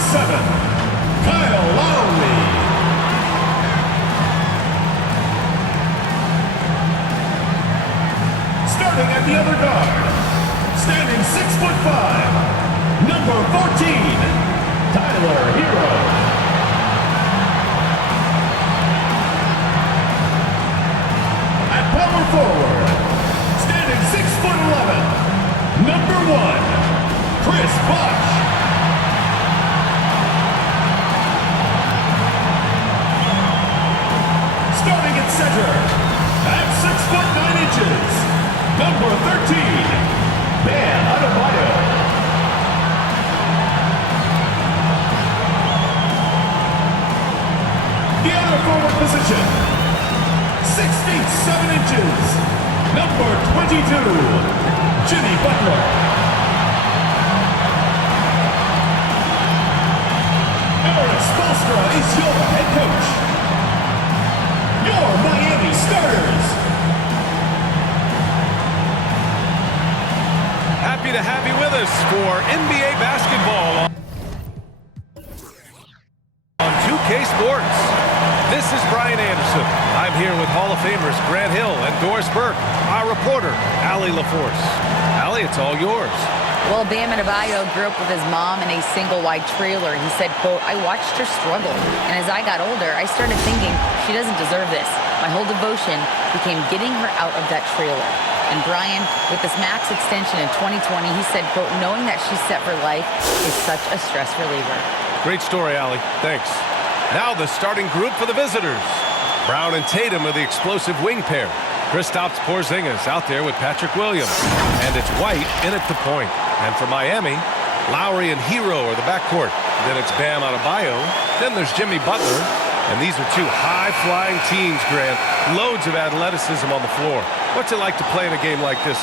7, Kyle Lowry. Starting at the other guard, standing 6'5", number 14, Tyler Hero. At power forward, standing 6'11", number 1, Chris Bosh. Starting at center, at 6'9", number 13, Bam Adebayo. The other forward position, 6 feet 7 inches, number 22, Jimmy Butler. Eric Spoelstra is your head coach. Your Miami starters. Happy to have you with us for NBA basketball on 2K Sports. This is Brian Anderson. I'm here with Hall of Famers Grant Hill and Doris Burke, our reporter, Allie LaForce. Allie, it's all yours. Well, Bam Adebayo grew up with his mom in a single-wide trailer. He said, quote, "I watched her struggle, and as I got older, I started thinking, she doesn't deserve this. My whole devotion became getting her out of that trailer." And Brian, with this max extension in 2020, he said, quote, "Knowing that she's set for life is such a stress reliever." Great story, Allie. Thanks. Now the starting group for the visitors. Brown and Tatum are the explosive wing pair. Kristaps Porzingis out there with Patrick Williams. And it's White in at the point. And for Miami, Lowry and Hero are the backcourt. Then it's Bam Adebayo. Then there's Jimmy Butler. And these are two high-flying teams, Grant. Loads of athleticism on the floor. What's it like to play in a game like this?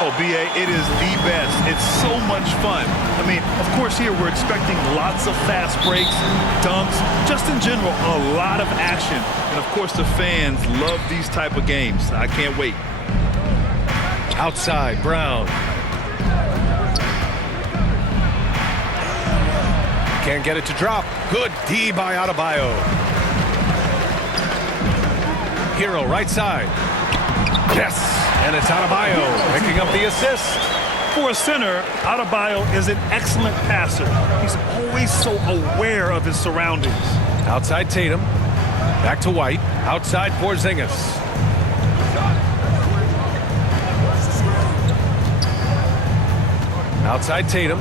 Oh, B.A., it is the best. It's so much fun. I mean, of course, here we're expecting lots of fast breaks, dunks, just in general, a lot of action. And, of course, the fans love these type of games. I can't wait. Outside, Brown. Can't get it to drop. Good D by Adebayo. Hero, right side. Yes, and it's Adebayo picking up the assist. For a center, Adebayo is an excellent passer. He's always so aware of his surroundings. Outside Tatum. Back to White. Outside Porzingis. Outside Tatum.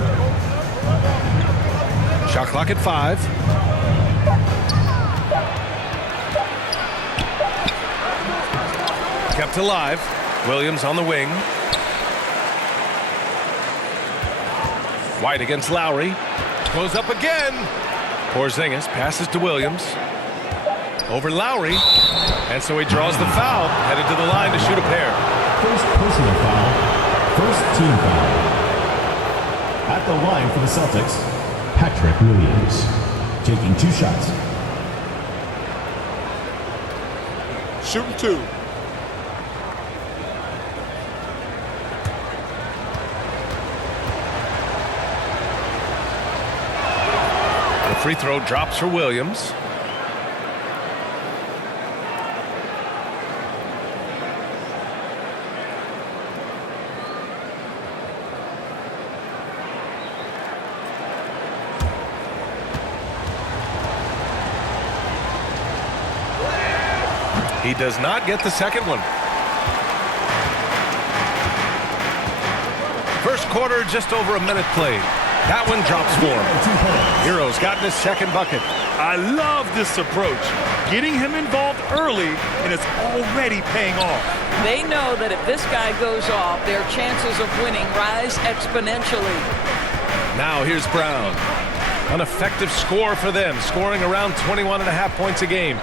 Shot clock at 5. Kept alive. Williams on the wing. White against Lowry. Goes up again. Porzingis passes to Williams. Over Lowry. And so he draws the foul. Headed to the line to shoot a pair. First personal foul. First team foul. At the line for the Celtics, Patrick Williams. Taking 2 shots. Shooting 2. The free throw drops for Williams. He does not get the second one. First quarter, just over a minute played. That one drops for him. Hero's gotten his second bucket. I love this approach. Getting him involved early, and it's already paying off. They know that if this guy goes off, their chances of winning rise exponentially. Now here's Brown. An effective score for them, scoring around 21.5 points a game.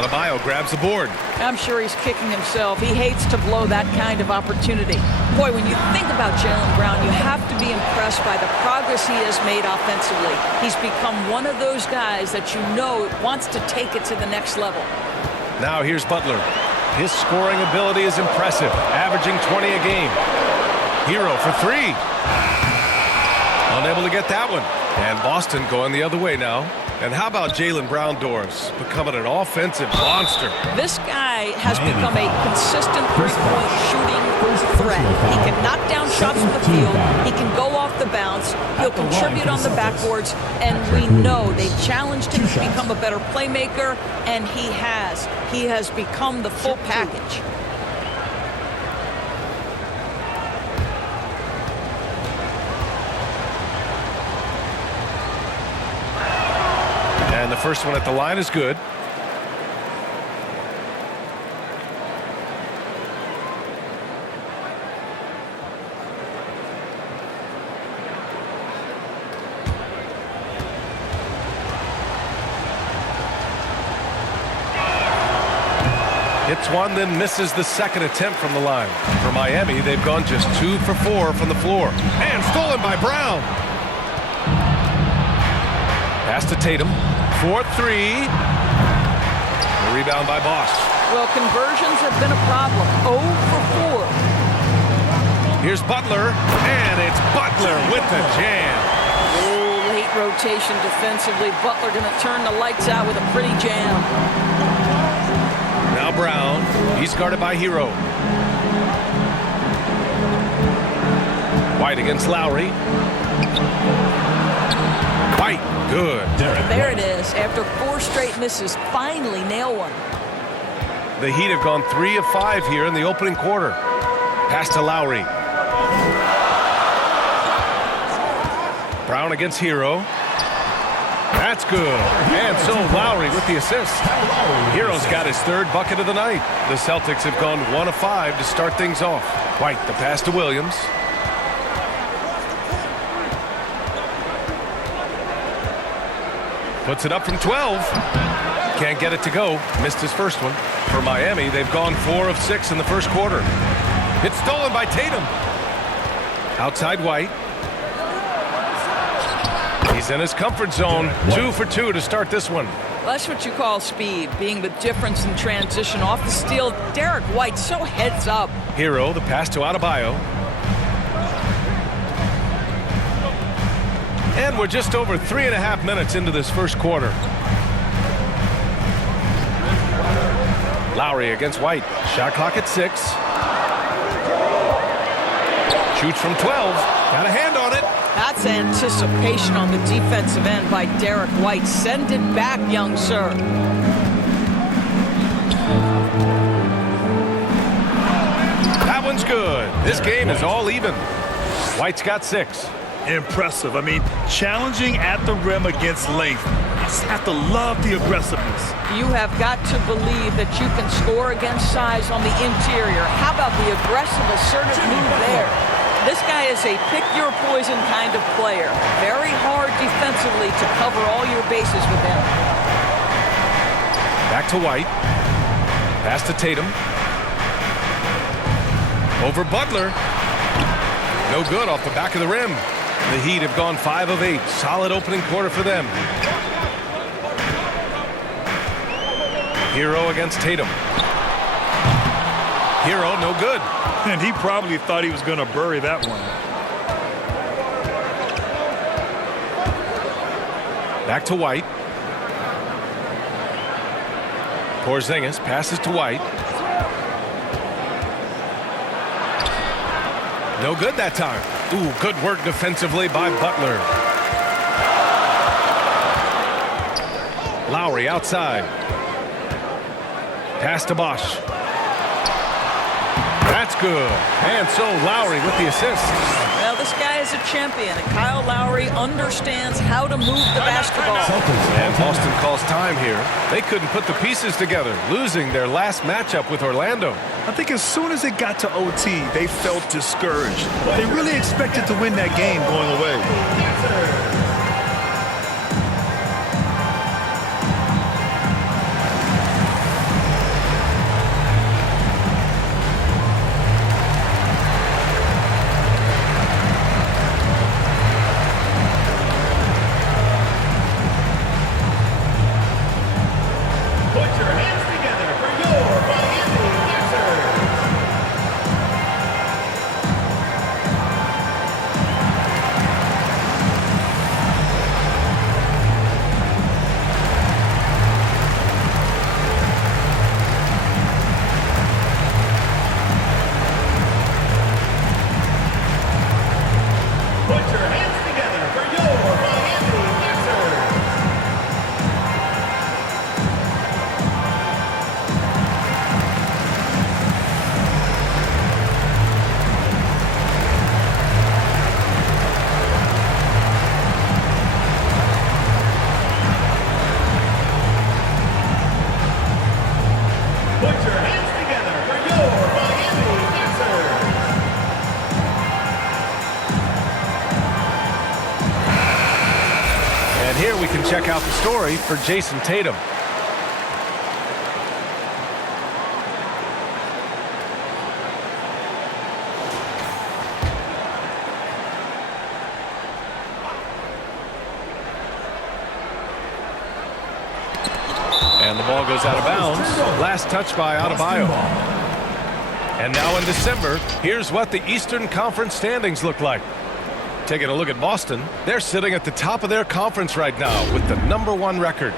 Adebayo grabs the board. I'm sure he's kicking himself. He hates to blow that kind of opportunity. Boy, when you think about Jaylen Brown, you have to be impressed by the progress he has made offensively. He's become one of those guys that you know wants to take it to the next level. Now here's Butler. His scoring ability is impressive, averaging 20 a game. Hero for three. Unable to get that one. And Boston going the other way now. And how about Jaylen Brown doors becoming an offensive monster? This guy has become a consistent three-point shooting threat. He can knock down shots from the field. He can go off the bounce. He'll contribute on the backboards. And we know they challenged him to become a better playmaker, and he has. He has become the full package. And the first one at the line is good. Hits one, then misses the second attempt from the line. For Miami, they've gone just 2 for 4 from the floor. And stolen by Brown. Pass to Tatum. 4-3. The rebound by Bosch. Well, conversions have been a problem. 0 for 4. Here's Butler, and it's Butler with the jam. Oh, late rotation defensively. Butler going to turn the lights out with a pretty jam. Now Brown. He's guarded by Hero. White against Lowry. White. Good. There it is. After 4 straight misses, finally nail one. The Heat have gone 3 of 5 here in the opening quarter. Pass to Lowry. Brown against Hero. That's good. And so Lowry with the assist. Hero's got his 3rd bucket of the night. The Celtics have gone 1 of 5 to start things off. White, the pass to Williams. Puts it up from 12. Can't get it to go. Missed his first one. For Miami, they've gone 4 of 6 in the first quarter. It's stolen by Tatum. Outside White. He's in his comfort zone. 2 for 2 to start this one. That's what you call speed, being the difference in transition. Off the steal, Derek White so heads up. Hero, the pass to Adebayo. And we're just over 3.5 minutes into this first quarter. Lowry against White. Shot clock at 6. Shoots from 12. Got a hand on it. That's anticipation on the defensive end by Derek White. Send it back, young sir. That one's good. This game is all even. White's got 6. Impressive. I mean, challenging at the rim against length. You just have to love the aggressiveness. You have got to believe that you can score against size on the interior. How about the aggressive, assertive move there? This guy is a pick-your-poison kind of player. Very hard defensively to cover all your bases with him. Back to White. Pass to Tatum. Over Butler. No good off the back of the rim. The Heat have gone 5 of 8. Solid opening quarter for them. Hero against Tatum. Hero, no good. And he probably thought he was going to bury that one. Back to White. Porzingis passes to White. No good that time. Ooh, good work defensively by Butler. Lowry outside. Pass to Bosch. That's good. And so Lowry with the assist. Well, this guy is a champion, and Kyle Lowry understands how to move the basketball. And Boston calls time here. They couldn't put the pieces together, losing their last matchup with Orlando. I think as soon as it got to OT, they felt discouraged. They really expected to win that game going away. check out the story for Jason Tatum. And the ball goes out of bounds. Last touch by Adebayo. And now in December, here's what the Eastern Conference standings look like. Taking a look at Boston, they're sitting at the top of their conference right now with the #1 record.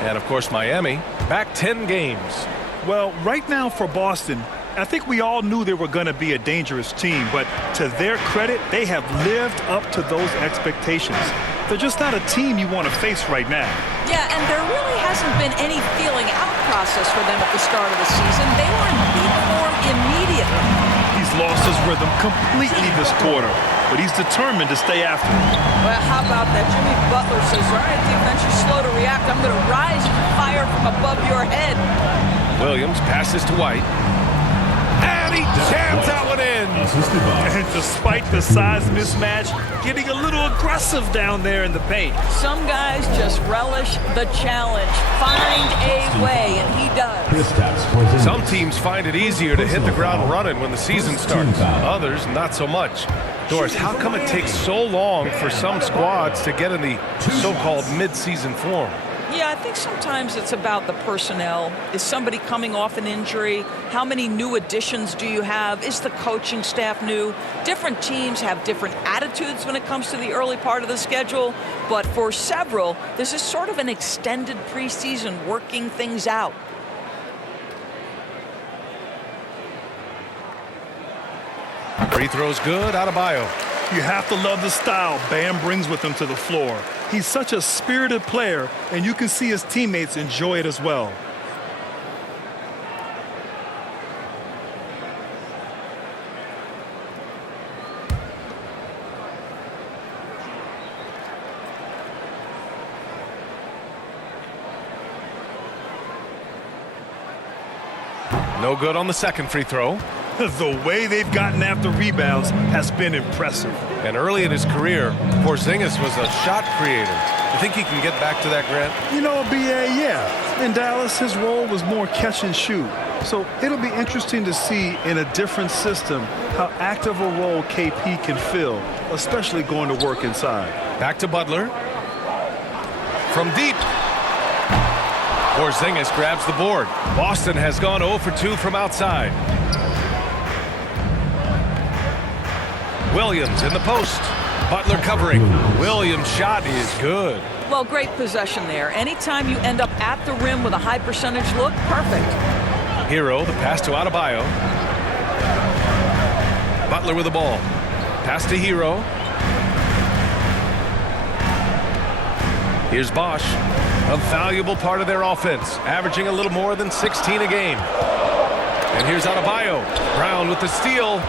And of course, Miami, back 10 games. Well, right now for Boston, I think we all knew they were going to be a dangerous team, but to their credit, they have lived up to those expectations. They're just not a team you want to face right now. Yeah, and there really hasn't been any feeling out process for them at the start of the season. They were in peak form immediately. He's lost his rhythm completely this quarter, but he's determined to stay after it. Well, how about that? Jimmy Butler says, all right, defense, you're slow to react. I'm going to rise and fire from above your head. Williams passes to White. And he jams that one in. And despite the size mismatch, getting a little aggressive down there in the paint. Some guys just relish the challenge. Find a way, and he does. Some teams find it easier to hit the ground running when the season starts. Others, not so much. Doris, how come it takes so long for some squads to get in the so-called mid-season form? Yeah, I think sometimes it's about the personnel. Is somebody coming off an injury? How many new additions do you have? Is the coaching staff new? Different teams have different attitudes when it comes to the early part of the schedule. But for several, this is sort of an extended preseason working things out. Free throw's good, Adebayo. You have to love the style Bam brings with him to the floor. He's such a spirited player, and you can see his teammates enjoy it as well. No good on the second free throw. The way they've gotten after rebounds has been impressive. And early in his career, Porzingis was a shot creator. You think he can get back to that, Grant? You know, B.A., yeah. In Dallas, his role was more catch and shoot. So it'll be interesting to see in a different system how active a role KP can fill, especially going to work inside. Back to Butler. From deep. Porzingis grabs the board. Boston has gone 0 for 2 from outside. Williams in the post. Butler covering. Williams' shot is good. Well, great possession there. Anytime you end up at the rim with a high percentage look, perfect. Hero, the pass to Adebayo. Butler with the ball. Pass to Hero. Here's Bosch, a valuable part of their offense, averaging a little more than 16 a game. And here's Adebayo. Brown with the steal.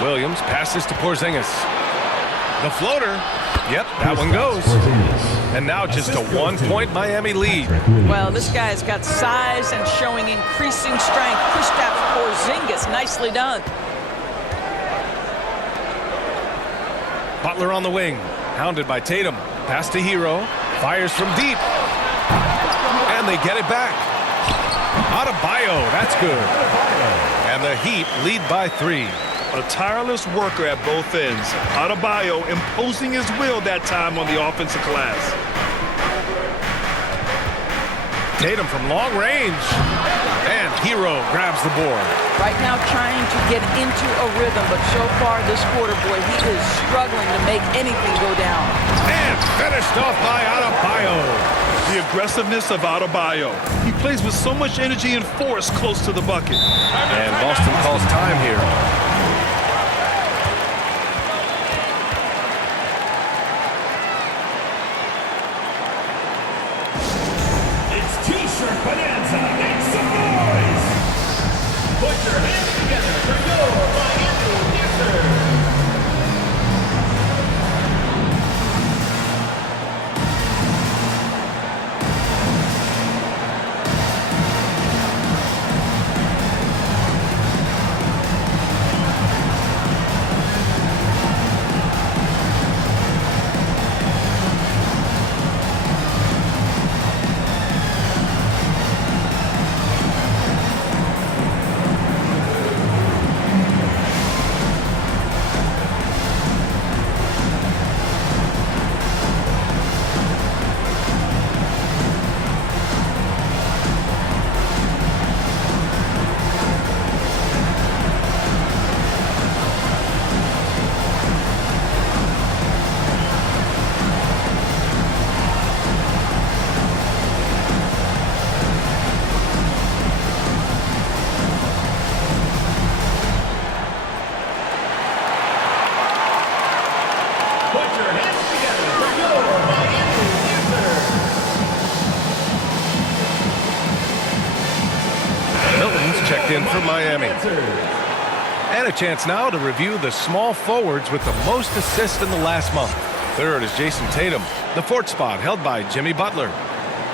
Williams passes to Porzingis. The floater. Yep, that one goes. And now just a 1-point Miami lead. Well, this guy's got size and showing increasing strength. Kristaps Porzingis, nicely done. Butler on the wing, hounded by Tatum. Pass to Hero. Fires from deep. And they get it back. Adebayo, that's good. And the Heat lead by 3. A tireless worker at both ends. Adebayo imposing his will that time on the offensive glass. Tatum from long range. And Hero grabs the board. Right now trying to get into a rhythm, but so far this quarter, boy, he is struggling to make anything go down. And finished off by Adebayo. The aggressiveness of Adebayo. He plays with so much energy and force close to the bucket. And Boston calls time here. T-shirt bonanza. Make some noise. Put your hands together for your Miami Pacers. Miami. And a chance now to review the small forwards with the most assists in the last month. Third is Jason Tatum. The fourth spot held by Jimmy Butler.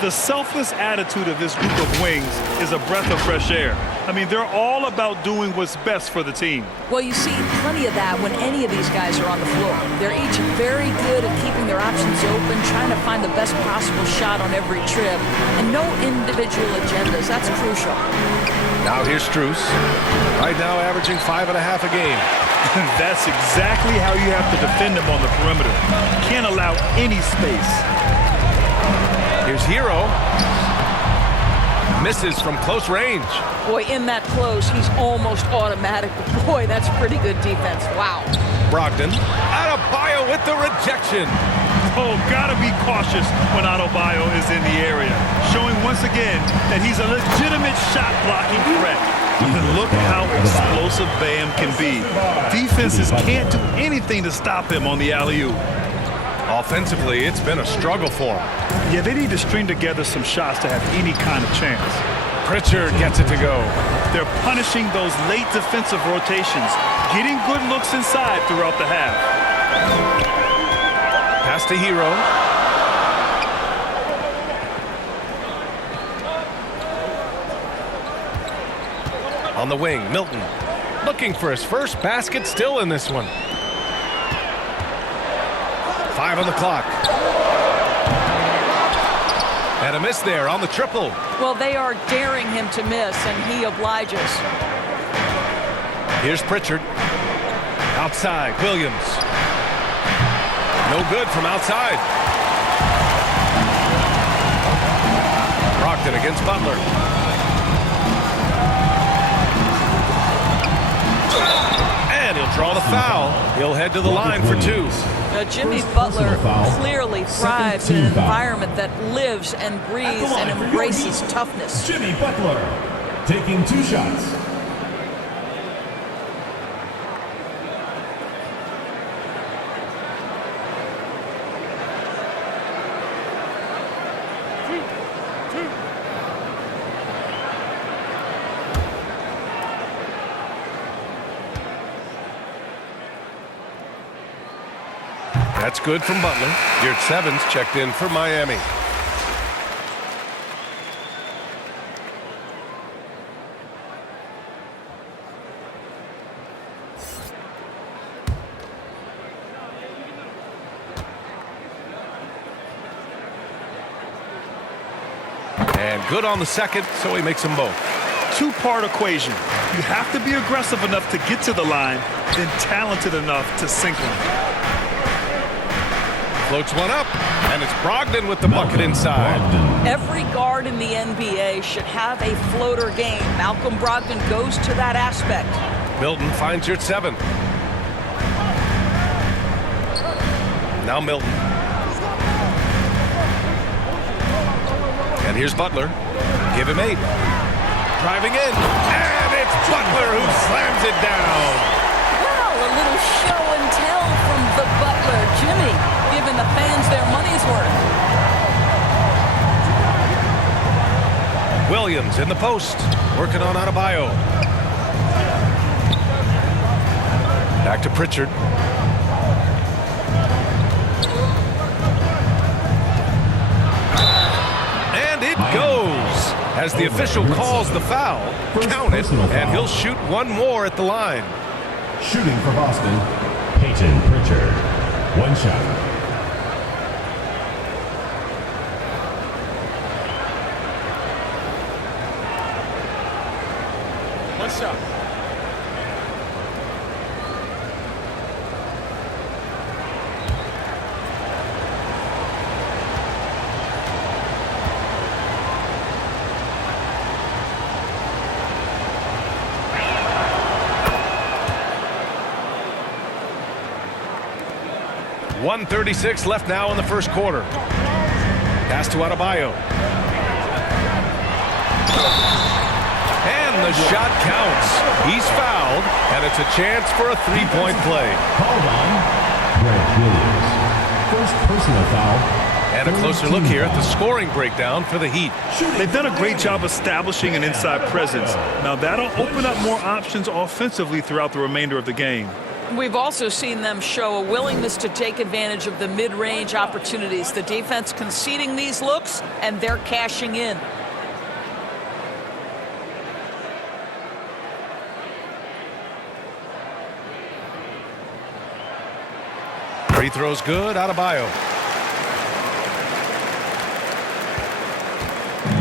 The selfless attitude of this group of wings is a breath of fresh air. I mean, they're all about doing what's best for the team. Well, you see plenty of that when any of these guys are on the floor. They're each very good at keeping their options open, trying to find the best possible shot on every trip, and no individual agendas. That's crucial. Now here's Strus. Right now averaging 5.5 a game. That's exactly how you have to defend him on the perimeter. Can't allow any space. Here's Hero. Misses from close range. Boy, in that close, he's almost automatic. Boy, that's pretty good defense. Wow. Brogdon. Adebayo with the rejection. Oh, gotta be cautious when Adebayo is in the area. Showing once again that he's a legitimate shot blocking threat. And look how explosive Bam can be. Defenses can't do anything to stop him on the alley-oop. Offensively, it's been a struggle for him. Yeah, they need to string together some shots to have any kind of chance. Pritchard gets it to go. They're punishing those late defensive rotations, getting good looks inside throughout the half. Pass to Hero. On the wing, Milton. Looking for his first basket, still in this one. 5 on the clock. And a miss there on the triple. Well, they are daring him to miss, and he obliges. Here's Pritchard. Outside, Williams. No good from outside. Brogdon against Butler. And he'll draw the foul. He'll head to the line for two. Jimmy Butler clearly thrives in an environment that lives and breathes and embraces toughness. Jimmy Butler taking 2 shots. That's good from Butler. Yurt 7's checked in for Miami. And good on the second, so he makes them both. Two-part equation. You have to be aggressive enough to get to the line, then talented enough to sink one. Floats one up, and it's Brogdon with the bucket inside. Every guard in the NBA should have a floater game. Malcolm Brogdon goes to that aspect. Milton finds Yurt 7. Now Milton. And here's Butler. Give him 8. Driving in, and it's Butler who slams it down. Well, a little show and tell from the Butler. Jimmy giving the fans their money's worth. Williams in the post, working on Adebayo. Back to Pritchard. And it goes. As the official calls the foul, count it, and he'll shoot one more at the line. Shooting for Boston, Peyton Pritchard. 1 shot. What's up? .136 left now in the first quarter. Pass to Adebayo. And the shot counts. He's fouled, and it's a chance for a 3-point play. Called on Greg Williams. First personal foul And a closer look here at the scoring breakdown for the Heat. They've done a great job establishing an inside presence. Now that'll open up more options offensively throughout the remainder of the game. We've also seen them show a willingness to take advantage of the mid-range opportunities. The defense conceding these looks, and they're cashing in. Free throws good, Adebayo.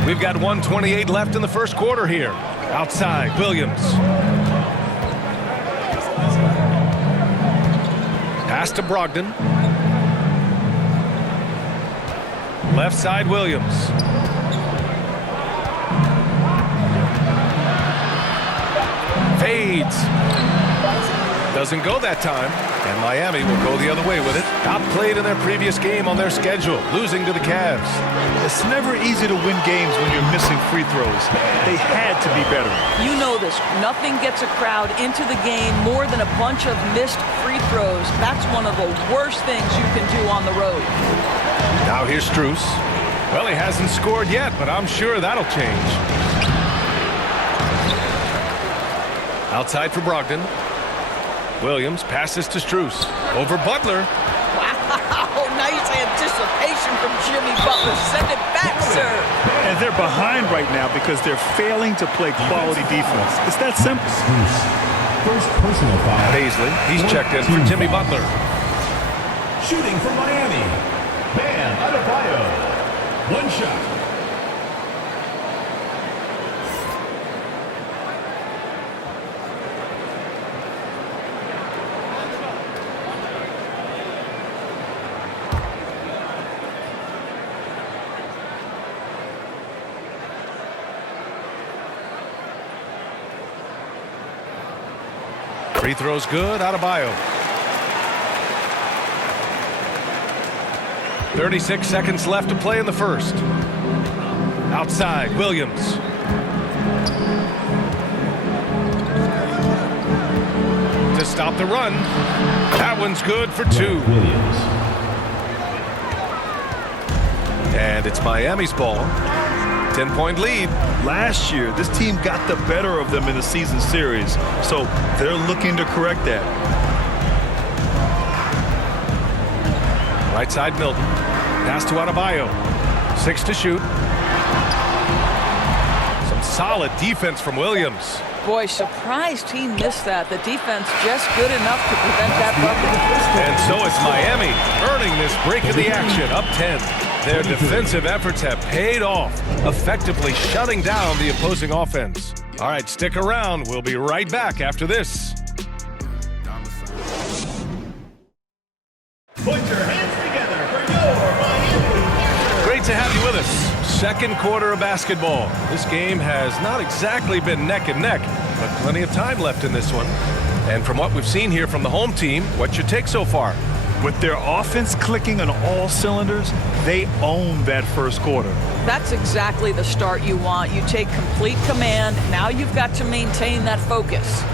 We've got 1:28 left in the first quarter here. Outside, Williams. Pass to Brogdon. Left side, Williams. Fades. Doesn't go that time. And Miami will go the other way with it. Outplayed in their previous game on their schedule, losing to the Cavs. It's never easy to win games when you're missing free throws. They had to be better. You know this. Nothing gets a crowd into the game more than a bunch of missed free throws. That's one of the worst things you can do on the road. Now here's Strus. Well, he hasn't scored yet, but I'm sure that'll change. Outside for Brogdon. Williams passes to Strus. Over Butler. Wow, nice anticipation from Jimmy Butler. Send it back, sir. And they're behind right now because they're failing to play quality defense. It's that simple. First personal foul. Paisley, he's checked in for Jimmy Butler. Shooting for Miami. Bam Adebayo. One shot. Free throws good, Adebayo. 36 seconds left to play in the first. Outside, Williams. To stop the run. That one's good for two. Williams. And it's Miami's ball. 10-point lead. Last year, this team got the better of them in the season series, so they're looking to correct that. Right side, Milton. Pass to Adebayo. 6 to shoot. Some solid defense from Williams. Boy, surprised he missed that. The defense just good enough to prevent that bucket. And so it's Miami earning this break in the action, up 10. Their defensive efforts have paid off, effectively shutting down the opposing offense. All right, stick around. We'll be right back after this. Put your hands together for your Miami. Great to have you with us. Second quarter of basketball. This game has not exactly been neck and neck, but plenty of time left in this one. And from what we've seen here from the home team, what's your take so far? With their offense clicking on all cylinders, they own that first quarter. That's exactly the start you want. You take complete command. Now you've got to maintain that focus.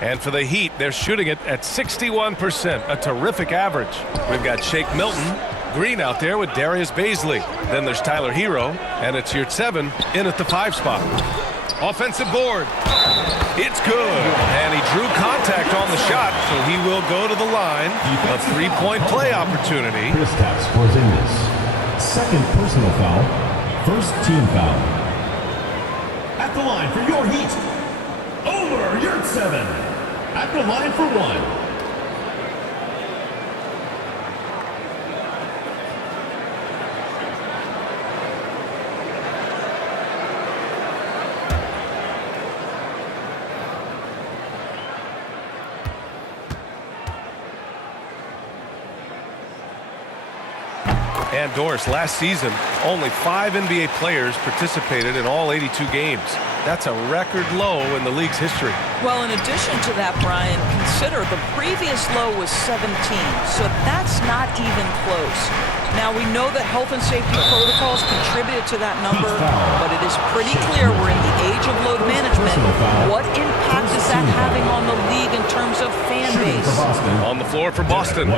And for the Heat, they're shooting it at 61%, a terrific average. We've got Shake Milton, Green out there with Darius Baisley. Then there's Tyler Hero, and it's your 7 in at the 5 spot. Offensive board. It's good. And he drew contact on the shot, so he will go to the line. A three-point play opportunity. Kristaps Porzingis. Second personal foul. First team foul. At the line for your Heat. Over your 7. At the line for 1. And Doris, last season, only 5 NBA players participated in all 82 games. That's a record low in the league's history. Well, in addition to that, Brian, consider the previous low was 17, so that's not even close. Now, we know that health and safety protocols contributed to that number, but it is pretty clear we're in the age of load management. What impact impact is that having on the league in terms of fan base? On the floor for Boston,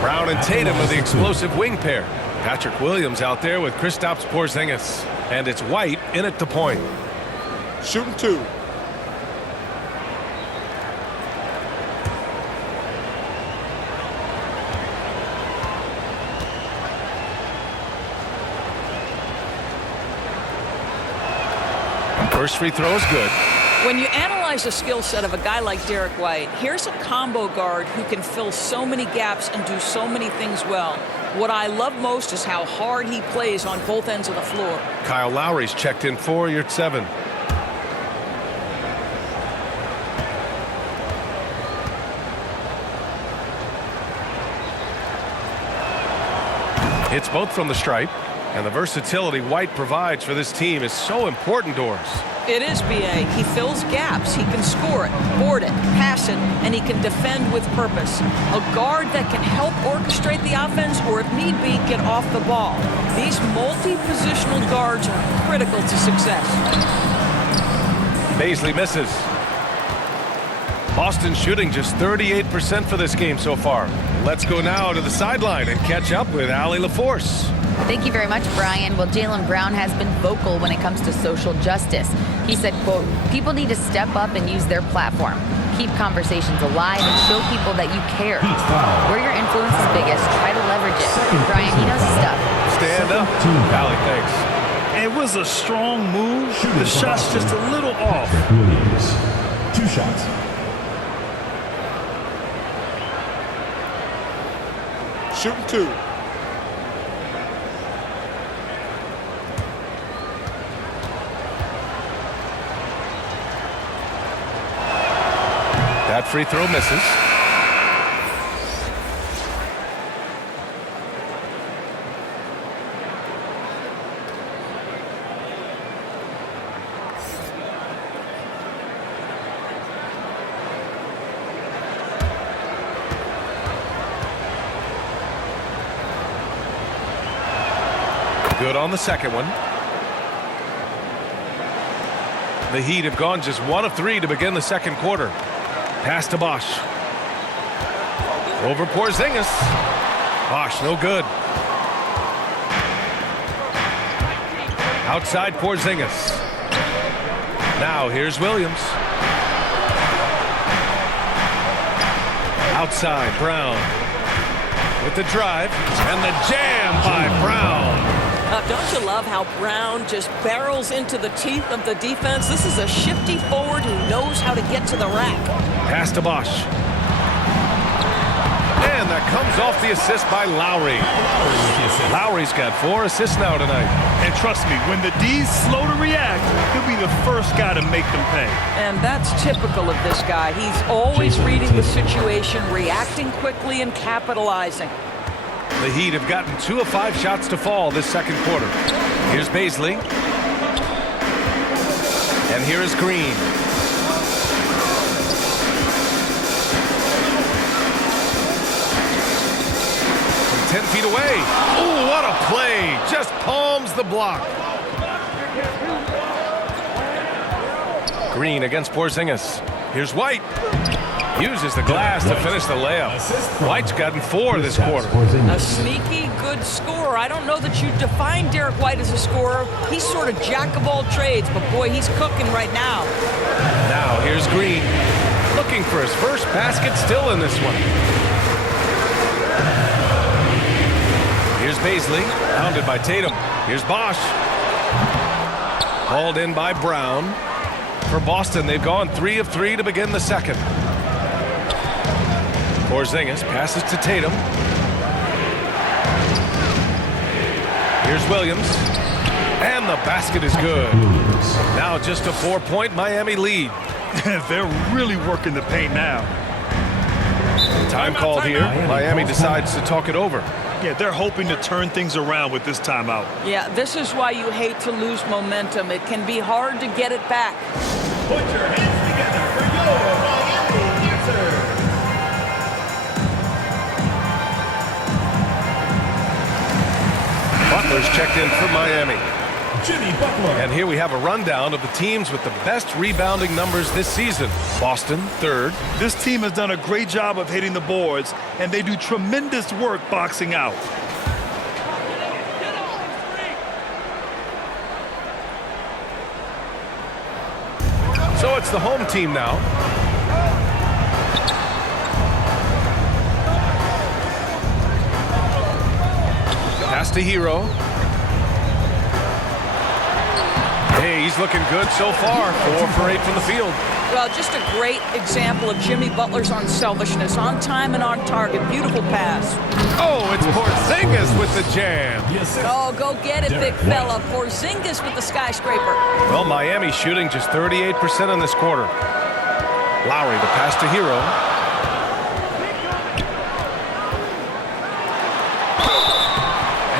Brown and Tatum are the explosive wing pair. Patrick Williams out there with Kristaps Porzingis. And it's White in at the point. Shooting 2. First free throw is good. When you analyze the skill set of a guy like Derek White, here's a combo guard who can fill so many gaps and do so many things well. What I love most is how hard he plays on both ends of the floor. Kyle Lowry's checked in for you at 7. Hits both from the stripe, and the versatility White provides for this team is so important to us. It is, B.A. He fills gaps. He can score it, board it, pass it, and he can defend with purpose. A guard that can help orchestrate the offense or, if need be, get off the ball. These multi-positional guards are critical to success. Baisley misses. Boston shooting just 38% for this game so far. Let's go now to the sideline and catch up with Allie LaForce. Thank you very much, Brian. Well, Jaylen Brown has been vocal when it comes to social justice. He said, quote, "People need to step up and use their platform. Keep conversations alive and show people that you care. Where your influence is biggest, try to leverage it." Brian, he knows his stuff. Stand up. Allie, thanks. It was a strong move. The shot's just a little off. Williams. 2 shots. Shooting 2. That free throw misses. Good on the second one. The Heat have gone just 1 of 3 to begin the second quarter. Pass to Bosch. Over Porzingis. Bosch, no good. Outside Porzingis. Now here's Williams. Outside Brown. With the drive. And the jam by Brown. Don't you love how Brown just barrels into the teeth of the defense? This is a shifty forward who knows how to get to the rack. Pass to Bosch. And that comes off the assist by Lowry. Lowry's got 4 assists now tonight. And trust me, when the D's slow to react, he'll be the first guy to make them pay. And that's typical of this guy. He's always reading the situation, reacting quickly, and capitalizing. The Heat have gotten 2 of 5 shots to fall this second quarter. Here's Baisley. And here is Green. From 10 feet away. Oh, what a play. Just palms the block. Green against Porzingis. Here's White. Uses the glass to finish the layup. White's gotten 4 this quarter. A sneaky good scorer. I don't know that you define Derek White as a scorer. He's sort of jack of all trades, but boy, he's cooking right now. Now here's Green. Looking for his first basket still in this one. Here's Baisley. Pounded by Tatum. Here's Bosch. Hauled in by Brown. For Boston, they've gone 3 of 3 to begin the second. Porzingis passes to Tatum. Here's Williams. And the basket is good. Now just a 4-point Miami lead. They're really working the paint now. Time called here. Miami decides to talk it over. Yeah, they're hoping to turn things around with this timeout. Yeah, this is why you hate to lose momentum. It can be hard to get it back. Put your hands together for your Miami answer. Butler's checked in for Miami. Jimmy Butler. And here we have a rundown of the teams with the best rebounding numbers this season. Boston, third. This team has done a great job of hitting the boards, and they do tremendous work boxing out. So it's the home team now. Pass to Hero. Hey, he's looking good so far. 4 for 8 from the field. Well, just a great example of Jimmy Butler's unselfishness. On time and on target. Beautiful pass. Oh, it's Porzingis with the jam. Oh, go get it, big fella. Porzingis with the skyscraper. Well, Miami shooting just 38% in this quarter. Lowry, the pass to Hero.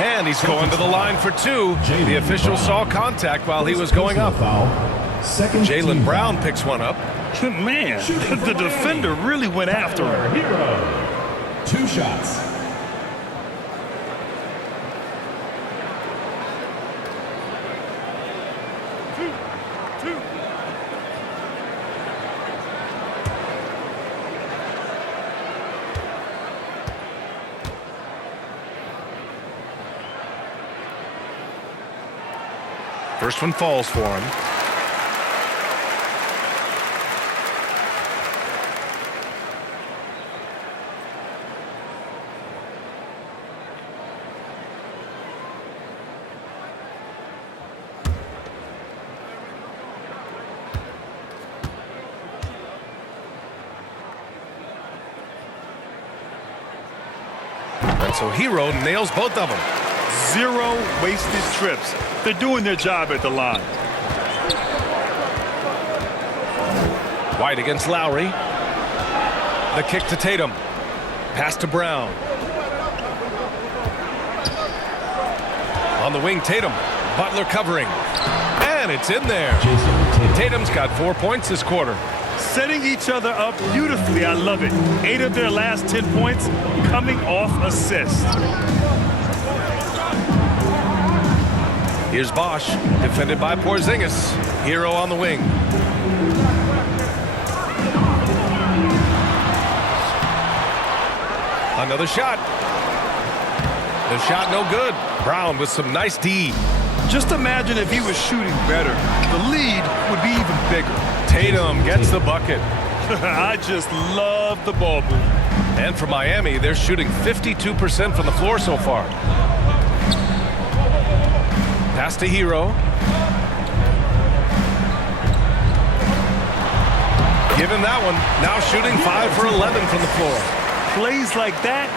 And he's going to the line for 2. The official saw contact while he was going up. Jaylen Brown picks one up. Man, the defender really went after him. Hero. 2 shots. First one falls for him. And so Hero nails both of them. 0 wasted trips. They're doing their job at the line. White against Lowry. The kick to Tatum. Pass to Brown. On the wing, Tatum. Butler covering. And it's in there. Tatum's got 4 points this quarter. Setting each other up beautifully. I love it. 8 of their last 10 points coming off assists. Here's Bosch, defended by Porzingis. Hero on the wing. Another shot. The shot no good. Brown with some nice D. Just imagine if he was shooting better. The lead would be even bigger. Tatum gets the bucket. I just love the ball move. And for Miami, they're shooting 52% from the floor so far. Pass to Hero. Give him that one. Now shooting 5 for 11 from the floor. Plays like that,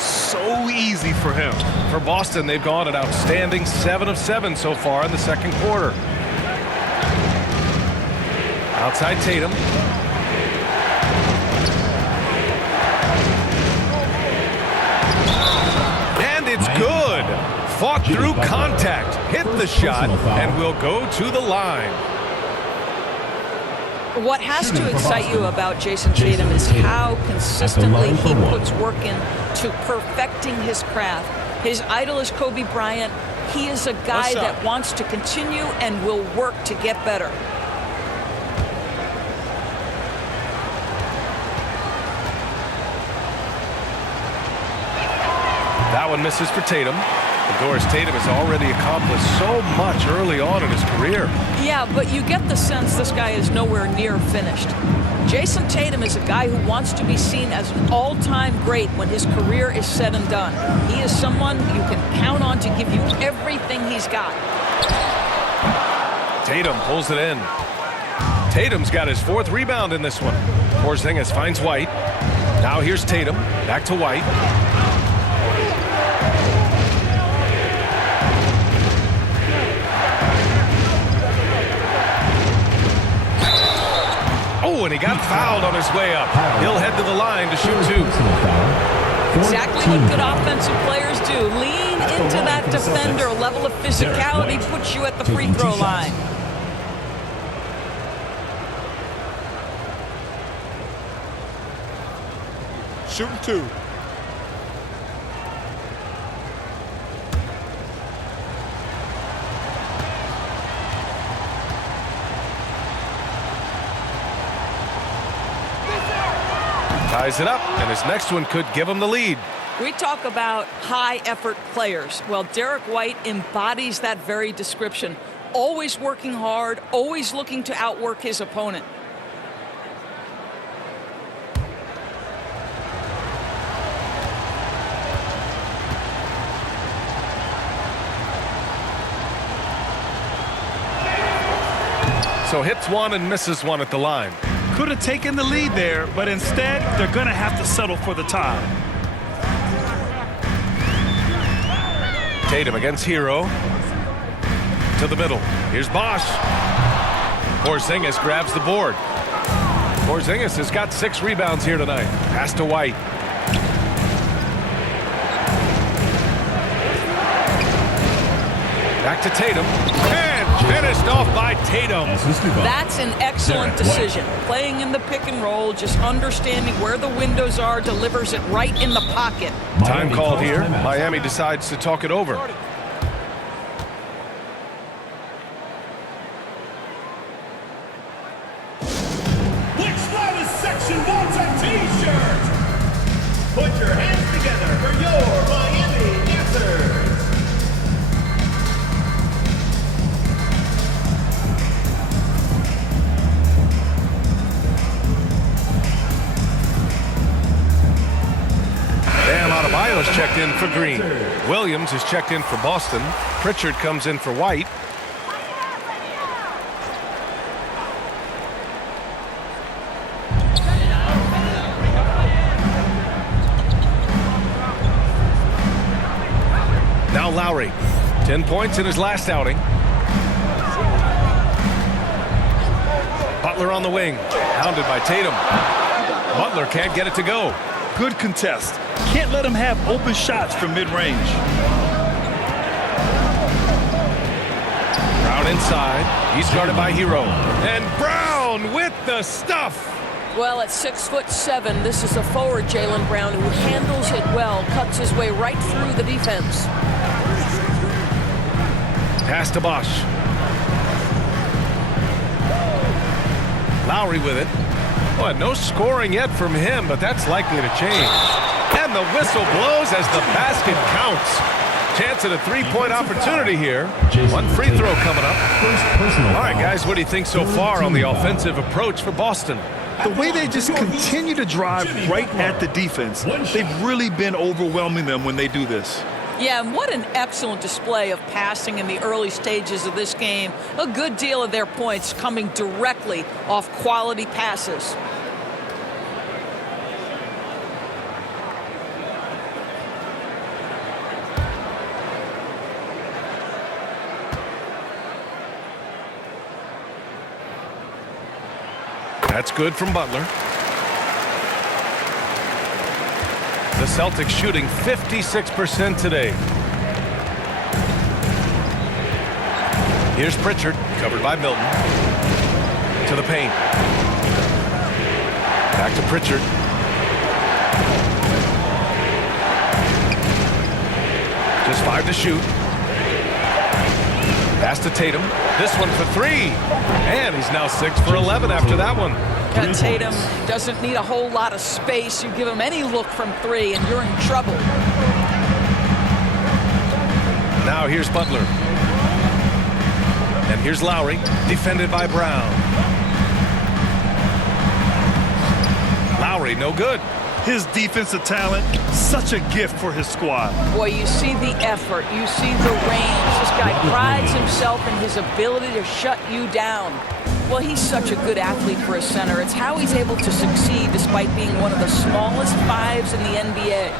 so easy for him. For Boston, they've gone an outstanding 7 of 7 so far in the second quarter. Outside Tatum. And it's good. Fought through contact, hit the shot, and will go to the line. What has to excite you about Jason Tatum is how consistently he puts work into perfecting his craft. His idol is Kobe Bryant. He is a guy that wants to continue and will work to get better. That one misses for Tatum. Of course, Tatum has already accomplished so much early on in his career. Yeah, but you get the sense this guy is nowhere near finished. Jason Tatum is a guy who wants to be seen as an all-time great when his career is said and done. He is someone you can count on to give you everything he's got. Tatum pulls it in. Tatum's got his 4th rebound in this one. Porzingis finds White. Now here's Tatum. Back to White. Oh, and he got fouled on his way up. He'll head to the line to shoot 2. Exactly what good offensive players do. Lean into that defender. A level of physicality puts you at the free throw line. Shooting 2. Ties it up, and his next one could give him the lead. We talk about high-effort players. Well, Derek White embodies that very description. Always working hard, always looking to outwork his opponent. So hits one and misses one at the line. Could have taken the lead there, but instead, they're going to have to settle for the tie. Tatum against Hero. To the middle. Here's Bosch. Porzingis grabs the board. Porzingis has got 6 rebounds here tonight. Pass to White. Back to Tatum. And finished off by Tatum. That's an excellent decision. Playing in the pick and roll, just understanding where the windows are, delivers it right in the pocket. Time called here. Miami decides to talk it over. Which loudest section wants a t-shirt? Put your hands together for your Miami answers. Adebayo's checked in for Green. Williams is checked in for Boston. Pritchard comes in for White. Now Lowry. 10 points in his last outing. Butler on the wing. Hounded by Tatum. Butler can't get it to go. Good contest. Can't let him have open shots from mid-range. Brown inside. He's guarded by Hero. And Brown with the stuff. Well, at 6'7", this is a forward, Jaylen Brown, who handles it well, cuts his way right through the defense. Pass to Bosch. Lowry with it. Well, no scoring yet from him, but that's likely to change. And the whistle blows as the basket counts. Chance at a three-point opportunity here. One free throw coming up. All right, guys, what do you think so far on the offensive approach for Boston? The way they just continue to drive right at the defense, they've really been overwhelming them when they do this. Yeah, and what an excellent display of passing in the early stages of this game. A good deal of their points coming directly off quality passes. That's good from Butler. The Celtics shooting 56% today. Here's Pritchard, covered by Milton. To the paint. Back to Pritchard. Just 5 to shoot. Pass to Tatum. This one for 3. And he's now 6 for 11 after that one. Tatum doesn't need a whole lot of space. You give him any look from 3 and you're in trouble. Now here's Butler. And here's Lowry, defended by Brown. Lowry, no good. His defensive talent, such a gift for his squad. Boy, you see the effort. You see the range. This guy prides himself in his ability to shut you down. Well, he's such a good athlete for a center. It's how he's able to succeed despite being one of the smallest 5s in the NBA.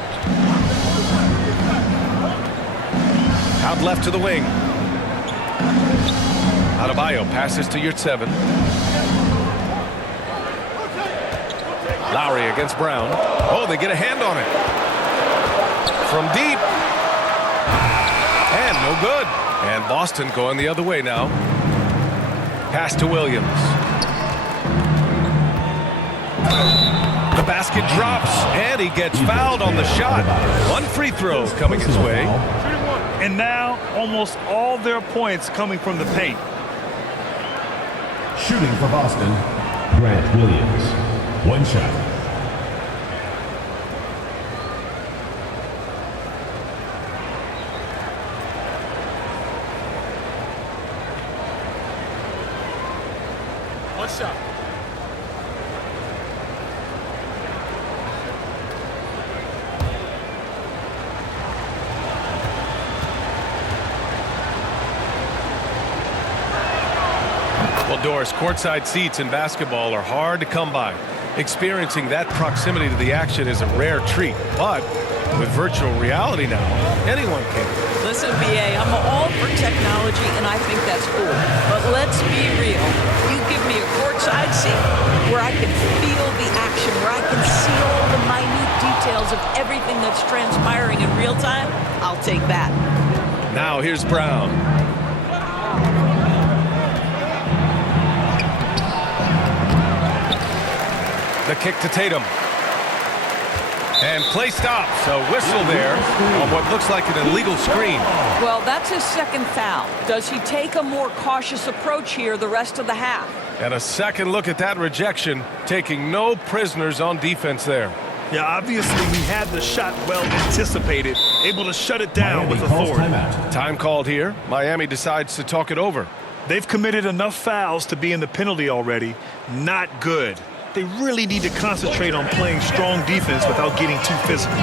Out left to the wing. Adebayo passes to Yurtseven. Lowry against Brown. Oh, they get a hand on it. From deep. And no good. And Boston going the other way now. Pass to Williams. The basket drops, and he gets fouled on the shot. One free throw coming his way. And now, almost all their points coming from the paint. Shooting for Boston, Grant Williams. One shot. One shot. Well, Doris, courtside seats in basketball are hard to come by. Experiencing that proximity to the action is a rare treat, but with virtual reality now, anyone can. Listen, BA, I'm all for technology, and I think that's cool. But let's be real. You give me a courtside seat where I can feel the action, where I can see all the minute details of everything that's transpiring in real time, I'll take that. Now here's Brown. The kick to Tatum. And play stops. A whistle there on what looks like an illegal screen. Well, that's his second foul. Does he take a more cautious approach here the rest of the half? And a second look at that rejection, taking no prisoners on defense there. Yeah, obviously he had the shot well anticipated, able to shut it down Miami with calls authority. timeout. Time called here. Miami decides to talk it over. They've committed enough fouls to be in the penalty already. Not good. They really need to concentrate on playing strong defense without getting too physical.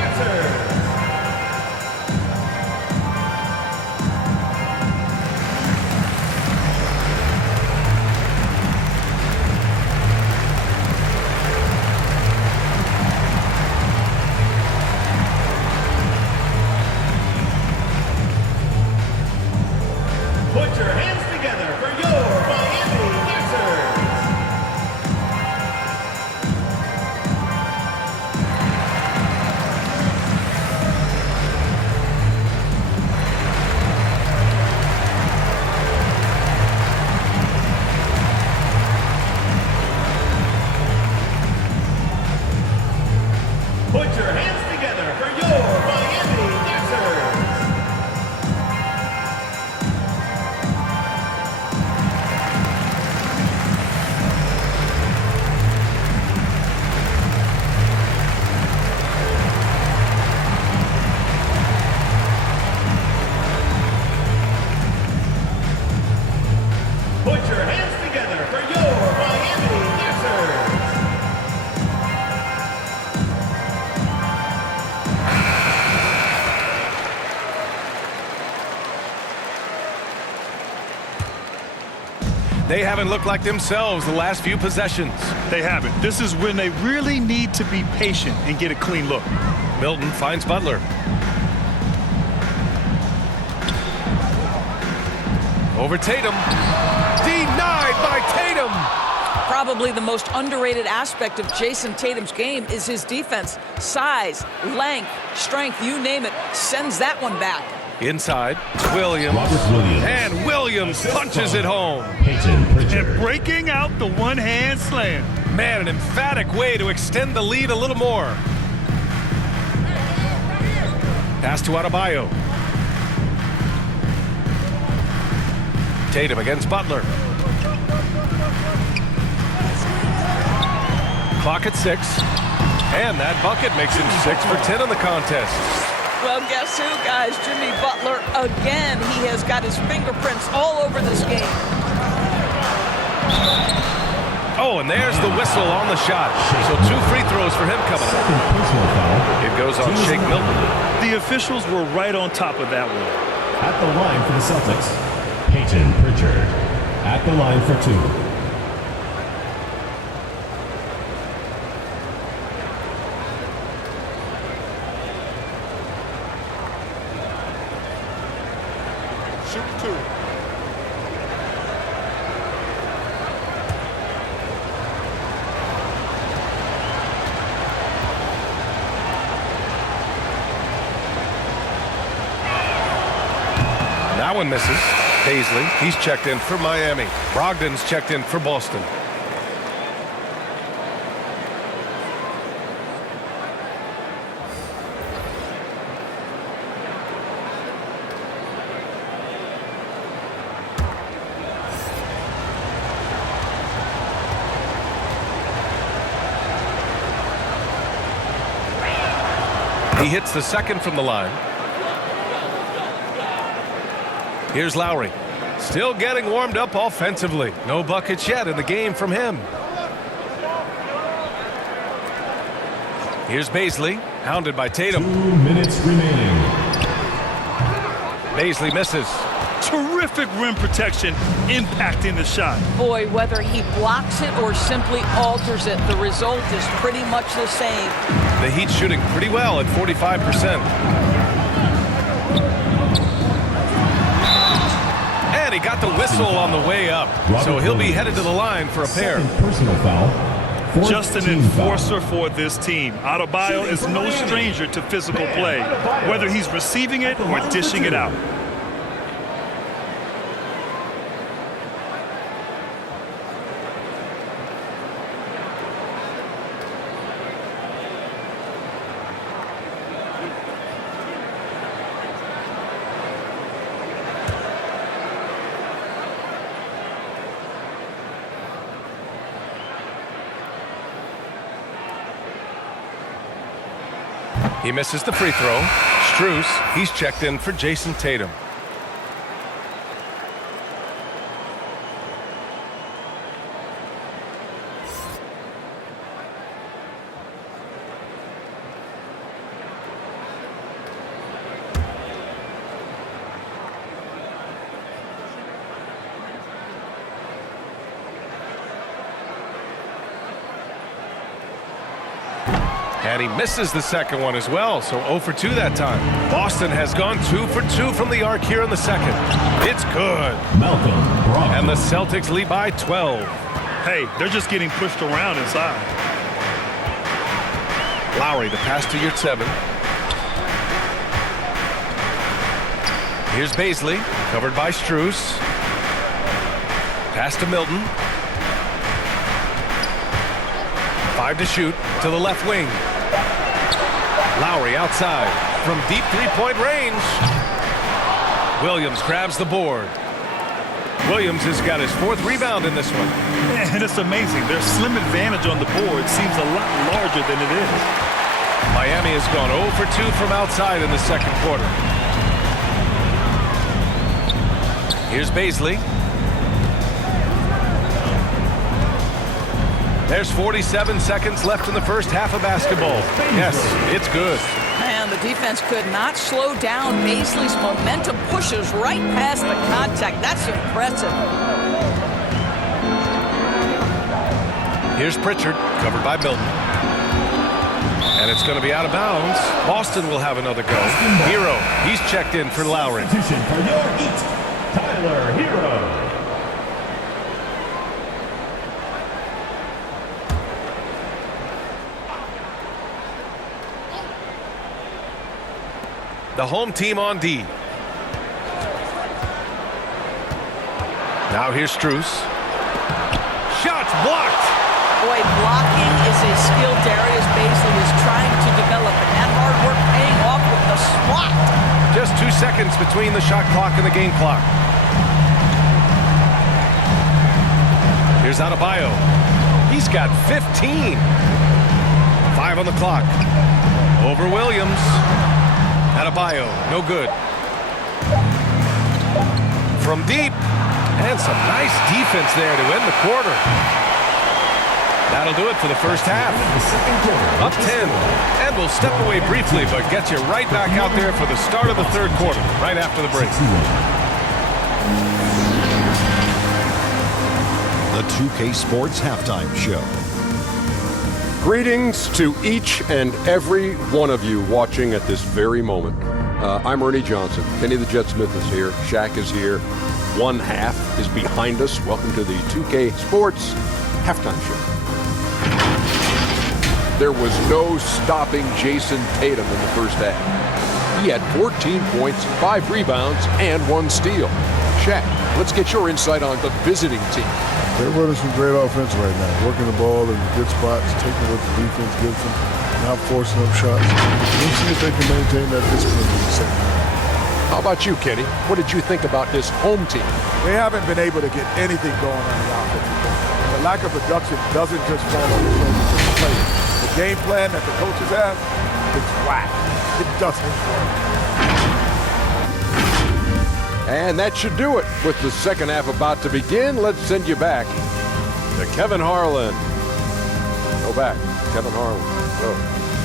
Put your hands together for your Miami Answers. Put your hands together for your Miami Answers. Put your hands together for your Miami Answers. They haven't looked like themselves the last few possessions. They haven't. This is when they really need to be patient and get a clean look. Milton finds Butler. Over Tatum. Denied by Tatum. Probably the most underrated aspect of Jason Tatum's game is his defense. Size, length, strength, you name it, sends that one back. Inside, Williams. Robert Williams. And Williams punches it home. Peyton Pritchard. And breaking out the one-hand slam. Man, an emphatic way to extend the lead a little more. Pass to Adebayo. Tatum against Butler. Clock at 6. And that bucket makes him 6 for 10 in the contest. Well, guess who, guys? Jimmy Butler, again, he has got his fingerprints all over this game. Oh, and there's the whistle on the shot. So 2 free throws for him coming up. Second personal foul. It goes on Shake Milton. The officials were right on top of that one. At the line for the Celtics, Peyton Pritchard. At the line for 2. Shoot 2. That one misses. Paisley, he's checked in for Miami. Brogdon's checked in for Boston. He hits the second from the line. Here's Lowry. Still getting warmed up offensively. No buckets yet in the game from him. Here's Baisley, hounded by Tatum. 2 minutes remaining. Baisley misses. Terrific rim protection, impacting the shot. Boy, whether he blocks it or simply alters it, the result is pretty much the same. The Heat shooting pretty well at 45%. And he got the whistle on the way up. So he'll be headed to the line for a pair. Second personal foul. Fourth Just an team enforcer foul. for this team. Adebayo is no stranger to physical play, whether he's receiving it or dishing it out. He misses the free throw. Strus, he's checked in for Jason Tatum. And he misses the second one as well, so 0 for 2 that time. Boston has gone 2 for 2 from the arc here in the second. It's good. Malcolm Brogdon. And the Celtics lead by 12. Hey, they're just getting pushed around inside. Lowry, the pass to Yurtseven. Here's Baisley, covered by Strus. Pass to Milton. 5 to shoot to the left wing. Lowry outside from deep three-point range. Williams grabs the board. Williams has got his 4th rebound in this one. And it's amazing. Their slim advantage on the board seems a lot larger than it is. Miami has gone 0 for 2 from outside in the second quarter. Here's Baisley. There's 47 seconds left in the first half of basketball. Yes, it's good. Man, the defense could not slow down. Baisley's momentum pushes right past the contact. That's impressive. Here's Pritchard, covered by Milton. And it's going to be out of bounds. Boston will have another go. Hero, he's checked in for Lowry. Substitution for your Heat, Tyler Hero. The home team on D. Now here's Strus. Shots blocked. Boy, blocking is a skill Darius Baisley is trying to develop, and that hard work paying off with the swat. Just 2 seconds between the shot clock and the game clock. Here's Adebayo. He's got 15. 5 on the clock. Over Williams. Adebayo, no good. From deep. And some nice defense there to end the quarter. That'll do it for the first half. Up 10. And we'll step away briefly, but get you right back out there for the start of the third quarter, right after the break. The 2K Sports Halftime Show. Greetings to each and every one of you watching at this very moment. I'm Ernie Johnson. Kenny the Jet Smith is here. Shaq is here. One half is behind us. Welcome to the 2K Sports Halftime Show. There was no stopping Jason Tatum in the first half. He had 14 points, 5 rebounds, and 1 steal. Shaq, let's get your insight on the visiting team. They're running some great offense right now, working the ball in good spots, taking what the defense gives them, not forcing up shots. We'll see if they can maintain that discipline in the second half. How about you, Kenny? What did you think about this home team? They haven't been able to get anything going on the offensive end. The lack of production doesn't just fall on the players. The game plan that the coaches have, it's whack. It doesn't work. And that should do it with the second half about to begin. Let's send you back to Kevin Harlan. Go back, Kevin Harlan. Go.